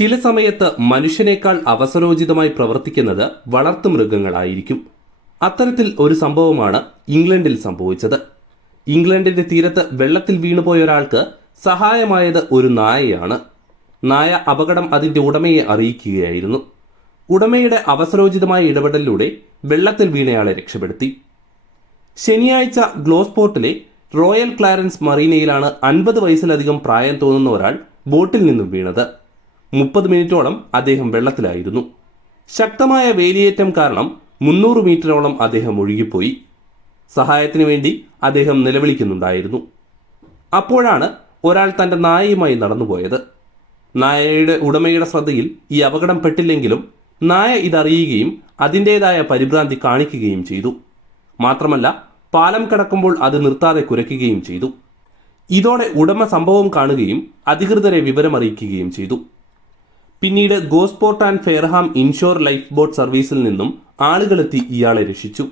ചില സമയത്ത് മനുഷ്യനേക്കാൾ അവസരോചിതമായി പ്രവർത്തിക്കുന്നത് വളർത്തുമൃഗങ്ങളായിരിക്കും. അത്തരത്തിൽ ഒരു സംഭവമാണ് ഇംഗ്ലണ്ടിൽ സംഭവിച്ചത്. ഇംഗ്ലണ്ടിന്റെ തീരത്ത് വെള്ളത്തിൽ വീണുപോയ ഒരാൾക്ക് സഹായമായത് ഒരു നായയാണ്. നായ അപകടം അതിന്റെ ഉടമയെ അറിയിക്കുകയായിരുന്നു. ഉടമയുടെ അവസരോചിതമായ ഇടപെടലിലൂടെ വെള്ളത്തിൽ വീണയാളെ രക്ഷപ്പെടുത്തി. ശനിയാഴ്ച ഗ്ലോസ്പോർട്ടിലെ റോയൽ ക്ലാരൻസ് മറീനയിലാണ് 50 വയസ്സിലധികം പ്രായം തോന്നുന്ന ഒരാൾ ബോട്ടിൽ നിന്നും വീണത്. 30 മിനിറ്റോളം അദ്ദേഹം വെള്ളത്തിലായിരുന്നു. ശക്തമായ വേലിയേറ്റം കാരണം 300 മീറ്ററോളം അദ്ദേഹം ഒഴുകിപ്പോയി. സഹായത്തിനു വേണ്ടി അദ്ദേഹം നിലവിളിക്കുന്നുണ്ടായിരുന്നു. അപ്പോഴാണ് ഒരാൾ തൻ്റെ നായയുമായി നടന്നുപോയത്. നായയുടെ ഉടമയുടെ ശ്രദ്ധയിൽ ഈ അപകടം പെട്ടില്ലെങ്കിലും നായ ഇതറിയുകയും അതിൻ്റേതായ പരിഭ്രാന്തി കാണിക്കുകയും ചെയ്തു. മാത്രമല്ല, പാലം കടക്കുമ്പോൾ അത് നിർത്താതെ കുരയ്ക്കുകയും ചെയ്തു. ഇതോടെ ഉടമ സംഭവം കാണുകയും അധികൃതരെ വിവരമറിയിക്കുകയും ചെയ്തു. പിന്നീട് ഗോസ്പോർട്ട് ആൻഡ് ഫെയർഹാം ഇൻഷോർ ലൈഫ് ബോട്ട് സർവീസിൽ നിന്നും ആളുകളെത്തി ഇയാളെ രക്ഷിച്ചു.